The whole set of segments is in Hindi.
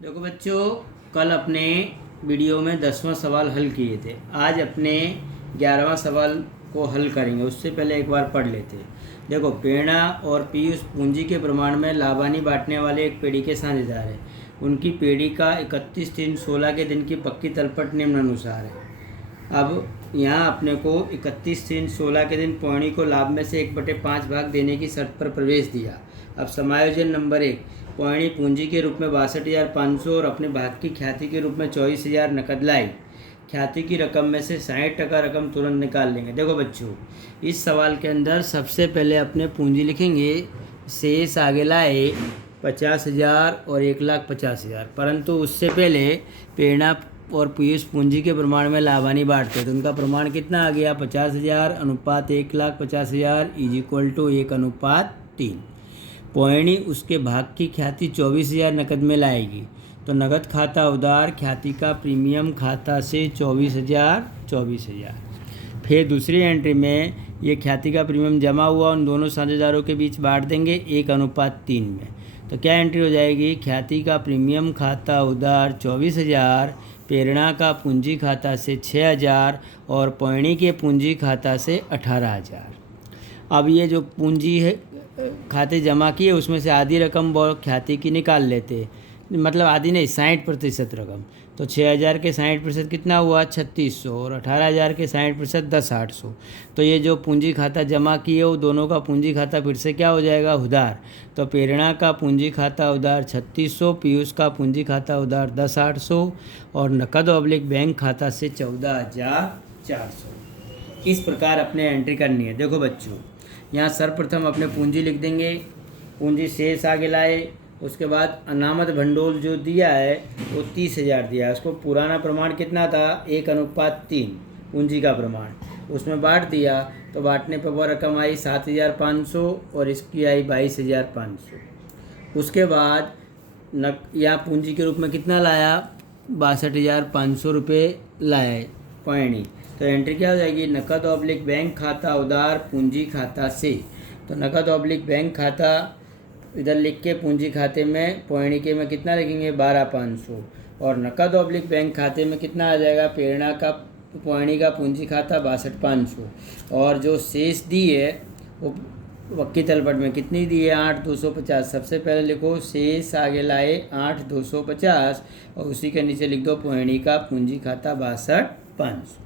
देखो बच्चों, कल अपने वीडियो में 10वां सवाल हल किए थे। आज अपने 11वां सवाल को हल करेंगे। उससे पहले एक बार पढ़ लेते हैं। देखो, प्रेरणा और पीयूष पूंजी के प्रमाण में लाभानी बांटने वाले एक पेढ़ी के साझेदार हैं। उनकी पेढ़ी का 31/3/16 के दिन की पक्की तलपट निम्नानुसार है। अब यहाँ अपने को 31/3/16 के दिन पौनी को लाभ में से 1/5 भाग देने की शर्त पर प्रवेश दिया। अब समायोजन नंबर 1, पौनी पूंजी के रूप में 62,500 और अपने भाग की ख्याति के रूप में 24,000 नकद लाई। ख्याति की रकम में से 60% रकम तुरंत निकाल लेंगे। देखो बच्चों, इस सवाल के अंदर सबसे पहले अपने पूंजी लिखेंगे। शेष आगे लाए 50,000 और 1,50,000, परंतु उससे पहले प्रेरणा और पीयूष पूंजी के प्रमाण में लाभानी बांटते, तो उनका प्रमाण कितना आ गया? 50,000 अनुपात 1,50,000 = 1:3। पौनी उसके भाग की ख्याति 24,000 नकद में लाएगी, तो नकद खाता उधार ख्याति का प्रीमियम खाता से 24,000। फिर दूसरी एंट्री में ये ख्याति का प्रीमियम जमा हुआ, उन दोनों साझेदारों के बीच बांट देंगे 1:3 में। तो क्या एंट्री हो जाएगी? ख्याति का प्रीमियम खाता उधार 24,000, प्रेरणा का पूंजी खाता से 6,000 और पौनी के पूंजी खाता से 18,000। अब ये जो पूंजी है खाते जमा किए, उसमें से आधी रकम ख्याति की निकाल लेते, मतलब आधी नहीं, 60% रकम। तो 6,000 के 60% कितना हुआ? 3,600 और 18,000 के 60% 10,800। तो ये जो पूंजी खाता जमा किए वो दोनों का पूंजी खाता फिर से क्या हो जाएगा? उधार। तो प्रेरणा का पूंजी खाता उधार 3,600, पीयूष का पूंजी खाता उधार 10,800 और नकद/ बैंक खाता से 14,400। इस प्रकार अपने एंट्री करनी है। देखो बच्चों, यहाँ सर्वप्रथम अपने पूंजी लिख देंगे। पूंजी शेष आगे लाए, उसके बाद अनामत भंडोल जो दिया है वो 30,000 दिया है। उसको पुराना प्रमाण कितना था? 1:3 पूंजी का प्रमाण, उसमें बांट दिया। तो बांटने पर वह रकम आई 7,500 और इसकी आई 22,500। उसके बाद यहाँ पूंजी के रूप में कितना लाया? 62,500 रुपये लाए पौनी। तो एंट्री क्या हो जाएगी? नकद/ बैंक खाता उधार पूंजी खाता से। तो नकद/ बैंक खाता इधर लिख के पूंजी खाते में पौनी के में कितना लिखेंगे? 12,500 और नकद/ बैंक खाते में कितना आ जाएगा? प्रेरणा का पौनी का पूंजी खाता 62,500 और जो शेष दी है वो पक्की तलपट में कितनी दी है? 8,250। सबसे पहले लिखो शेष आगे लाए 8,250 और उसी के नीचे लिख दो पौनी का पूंजी खाता 62,500।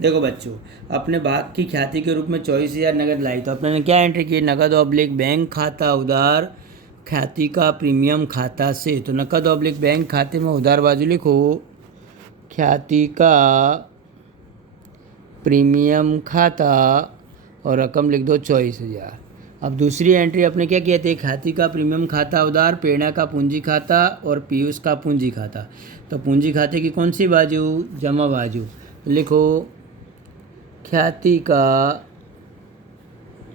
देखो बच्चों, अपने भाग की ख्याति के रूप में 24,000 नकद लाई, तो अपने क्या एंट्री की? नकद/ बैंक खाता उधार ख्याति का प्रीमियम खाता से। तो नकद/ बैंक खाते में उधार बाजू लिखो ख्याति का प्रीमियम खाता और रकम लिख दो 24,000। अब दूसरी एंट्री अपने क्या किए थे? ख्याति का प्रीमियम खाता उधार, प्रेरणा का पूंजी खाता और पीयूष का पूंजी खाता। तो पूंजी खाते की कौन सी बाजू? जमा बाजू। लिखो ख्याति का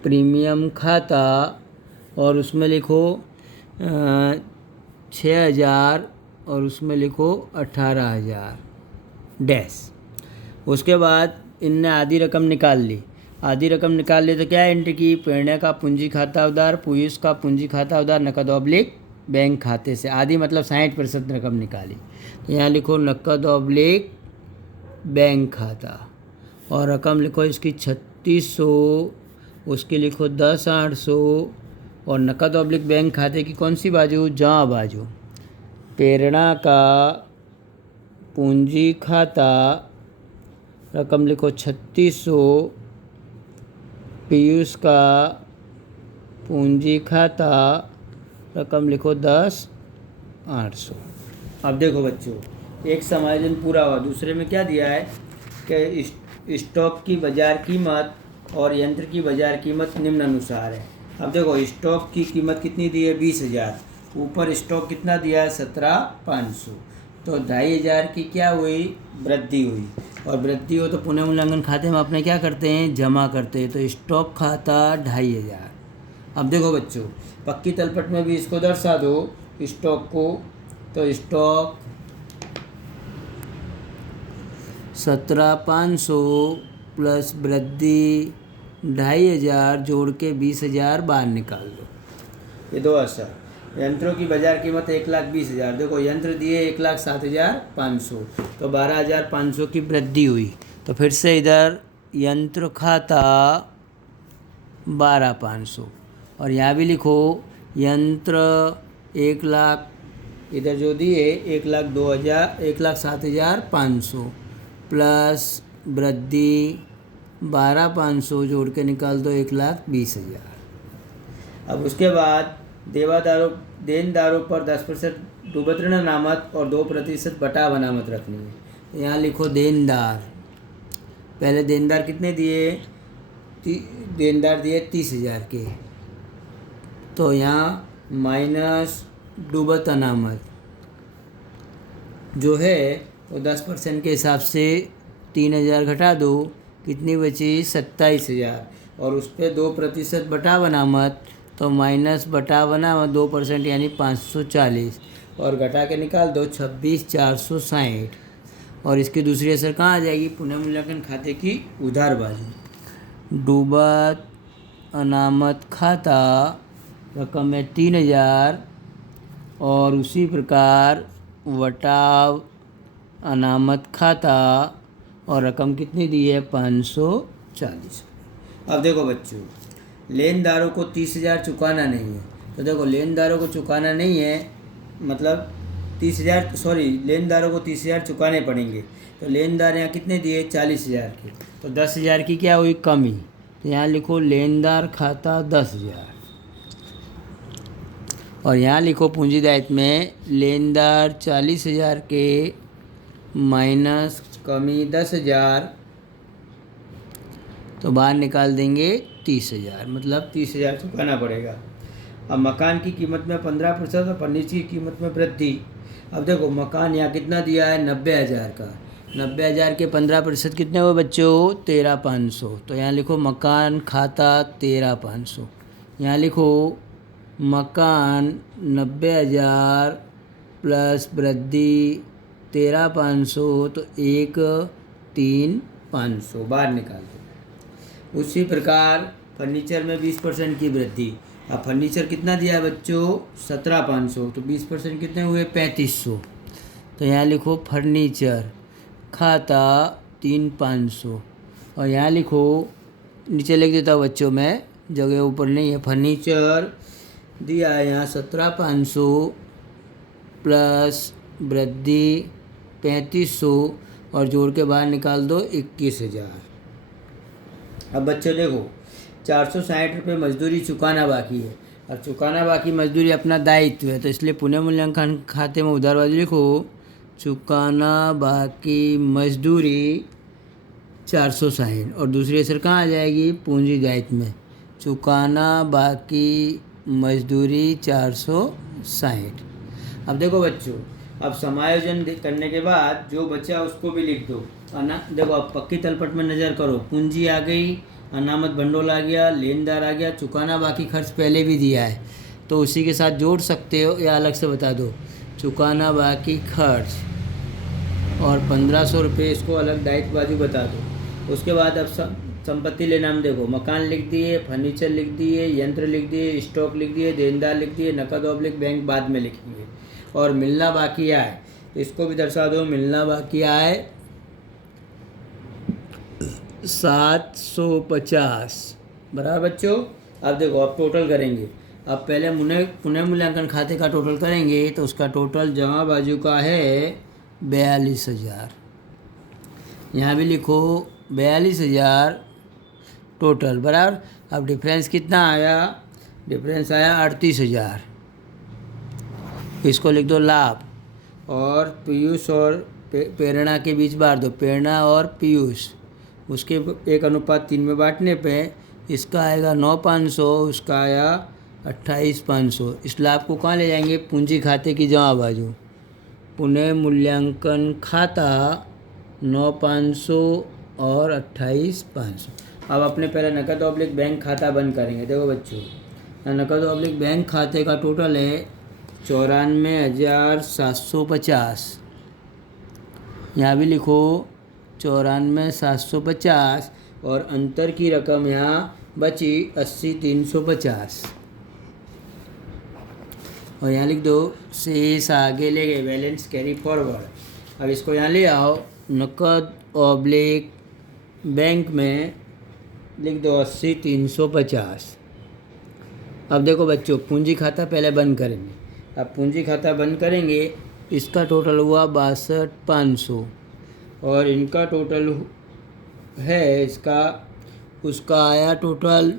प्रीमियम खाता और उसमें लिखो 6,000 और उसमें लिखो 18,000 डैश। उसके बाद इनने आधी रकम निकाल ली। आधी रकम निकाल ली तो क्या एंट्री की? प्रेरणा का पूंजी खाता उधार, पीयूष का पूंजी खाता उधार नकद/ बैंक खाते से। आधी मतलब 60% रकम निकाली। तो यहाँ लिखो नकद/ बैंक खाता और रकम लिखो इसकी 3,600, उसकी लिखो 10,800 और नकद/ बैंक खाते की कौन सी बाजू? जमा बाजू। प्रेरणा का पूंजी खाता रकम लिखो 3,600, पीयूष का पूंजी खाता रकम लिखो 10,800। अब देखो बच्चों, एक समायोजन पूरा हुआ। दूसरे में क्या दिया है कि स्टॉक की बाजार कीमत और यंत्र की बाजार कीमत निम्नानुसार है। अब देखो, स्टॉक की कीमत कितनी दी है? 20,000। ऊपर स्टॉक कितना दिया है? 17,500। तो 2,500 की क्या हुई? वृद्धि हुई। और वृद्धि हो तो पुनः मूल्यांकन खाते में अपने क्या करते हैं? जमा करते हैं। तो स्टॉक खाता 2,500। अब देखो बच्चों, पक्की तलपट में भी इसको दर्शा दो स्टॉक को। तो स्टॉक 17,500 प्लस वृद्धि 2,500 जोड़ के 20,000 बाहर निकाल दो। ये 2 असर। यंत्रों की बाजार कीमत 1,20,000। देखो यंत्र दिए 1,07,500, तो 12,500 की वृद्धि हुई। तो फिर से इधर यंत्र खाता 12,500 और यहाँ भी लिखो यंत्र 1,00,000, इधर जो दिए 1,07,500 प्लस वृद्धि 12,500 जोड़ के निकाल दो 1,20,000। अब उसके बाद देनदारों पर 10% डूबत ऋण अनामत और 2% बटा अनामत रखनी है। यहाँ लिखो देनदार, पहले देनदार कितने दिए, देनदार दिए 30,000 के, तो यहाँ माइनस डूबत अनामत जो है वो 10% के हिसाब से 3,000 घटा दो, कितनी बची 27,000, और उस पर 2% बटा अनामत, तो माइनस बटा अनामत 2% यानी 540, और घटा के निकाल दो 26,460। और इसकी दूसरी असर कहाँ आ जाएगी, पुनर्मूल्यांकन खाते की उधार बाजू। डूबत अनामत खाता रकम है 3,000 और उसी प्रकार वटाव अनामत खाता और रकम कितनी दी है 540। अब देखो बच्चों, लेनदारों को 30,000 चुकाना नहीं है, तो देखो लेनदारों को चुकाना नहीं है मतलब 30,000, सॉरी लेनदारों को 30,000 चुकाने पड़ेंगे। तो लेनदार यहाँ कितने दिए 40,000 के, तो 10,000 की क्या हुई कमी, तो यहाँ लिखो लेनदार खाता 10,000 और यहाँ लिखो पूंजी दायित्व में लेनदार 40,000 के माइनस कमी 10,000, तो बाहर निकाल देंगे 30,000, मतलब 30,000 चुकाना पड़ेगा। अब मकान की कीमत में 15% और फर्नीचर की कीमत में वृद्धि। अब देखो मकान यहाँ कितना दिया है 90,000 का, 90,000 के 15% कितने हुए बच्चों 13,500, तो यहाँ लिखो मकान खाता 13,500। यहाँ लिखो मकान 90,000 प्लस वृद्धि 13,500, तो 1,03,500 बाहर निकाल दो। उसी प्रकार फर्नीचर में 20% की वृद्धि। अब फर्नीचर कितना दिया है बच्चों 17,500, तो 20% कितने हुए 3,500, तो यहाँ लिखो फर्नीचर खाता 3,500 और यहाँ लिखो नीचे लिख देता हूँ बच्चों, मैं जगह ऊपर नहीं है। फर्नीचर दिया है यहाँ 17,500 प्लस वृद्धि 3,500 और जोड़ के बाहर निकाल दो 21,000। अब बच्चों देखो 460 रुपये मजदूरी चुकाना बाकी है, और चुकाना बाकी मजदूरी अपना दायित्व है, तो इसलिए पुनर्मूल्यांकन खाते में उधार बाजू लिखो चुकाना बाकी मजदूरी 460 और दूसरी असर कहाँ आ जाएगी पूंजी दायित्व में, चुकाना बाकी मजदूरी 460। अब देखो बच्चों, अब समायोजन करने के बाद जो बचा उसको भी लिख दो। देखो अब पक्की तलपट में नज़र करो, पूंजी आ गई, अनामत भंडोल आ गया, लेनदार आ गया, चुकाना बाकी खर्च पहले भी दिया है तो उसी के साथ जोड़ सकते हो या अलग से बता दो। चुकाना बाकी खर्च और 1,500 रुपये इसको अलग दायित्व बाजू बता दो। उसके बाद अब संपत्ति ले नाम देखो, मकान लिख दिए, फर्नीचर लिख दिए, यंत्र लिख दिए, स्टॉक लिख दिए, देनदार लिख दिए, नकद ऑब्लिक बैंक बाद में लिखेंगे। और मिलना बाकी आय इसको भी दर्शा दो, मिलना बाकी आय 750 बराबर बच्चों। अब देखो अब टोटल करेंगे, अब पहले पुनर्मूल्यांकन खाते का टोटल करेंगे तो उसका टोटल जमा बाजू का है 42,000। यहाँ भी लिखो 42,000 टोटल बराबर। अब डिफरेंस कितना आया, डिफरेंस आया 38,000, इसको लिख दो लाभ, और पीयूष और प्रेरणा के बीच बांट दो, प्रेरणा और पीयूष उसके 1:3 में बांटने पे इसका आएगा 9,500, उसका आया 28,500। इस लाभ को कहाँ ले जाएंगे पूंजी खाते की जमा बाजू, पुनर्मूल्यांकन खाता 9,500 और 28,500। अब अपने पहले नकद ऑब्लिक बैंक खाता बंद करेंगे। देखो बच्चों नकद ऑब्लिक बैंक खाते का टोटल है 94,750। यहाँ भी लिखो 94,750 और अंतर की रकम यहाँ बची 80,350। और यहाँ लिख दो शेष आगे ले गए, बैलेंस कैरी फॉरवर्ड। अब इसको यहाँ ले आओ, नकद ऑब्लिक बैंक में लिख दो 80 350। अब देखो बच्चों, पूंजी खाता पहले बंद करेंगे। अब पूंजी खाता बंद करेंगे, इसका टोटल हुआ 62 500 और इनका टोटल है इसका, उसका आया टोटल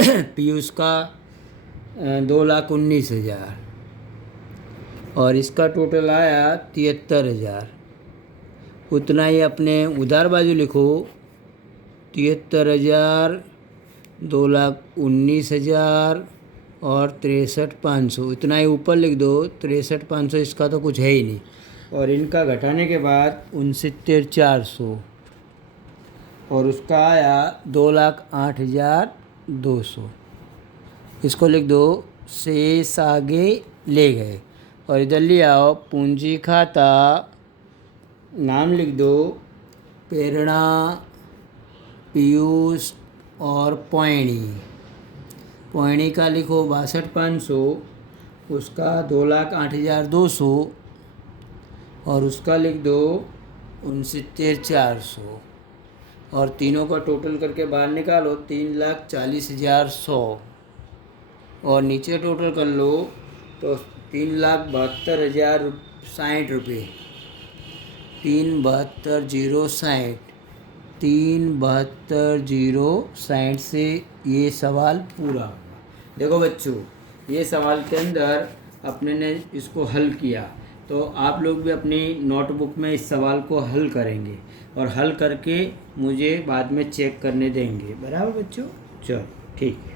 पीयूष का 2,19,000 और इसका टोटल आया 73,000। उतना ही अपने उधार बाजू लिखो, 73,000, 2,19,000 और 63,500। इतना ही ऊपर लिख दो, 63,500 इसका तो कुछ है ही नहीं। और इनका घटाने के बाद 69,400 और उसका आया 2,08,200। इसको लिख दो शेष आगे ले गए और इधर ले आओ पूंजी खाता, नाम लिख दो प्रेरणा, पीयूष और पॉइणी का लिखो 62,500, उसका 2,08,200 और उसका लिख दो 69,400 और तीनों का टोटल करके बाहर निकालो 3,40,100 और नीचे टोटल कर लो तो 3,72,060 रुपये। 3,72,060, 3,72,060 से ये सवाल पूरा हुआ। देखो बच्चों, ये सवाल के अंदर अपने ने इसको हल किया, तो आप लोग भी अपनी नोटबुक में इस सवाल को हल करेंगे और हल करके मुझे बाद में चेक करने देंगे। बराबर बच्चों? चलो ठीक है।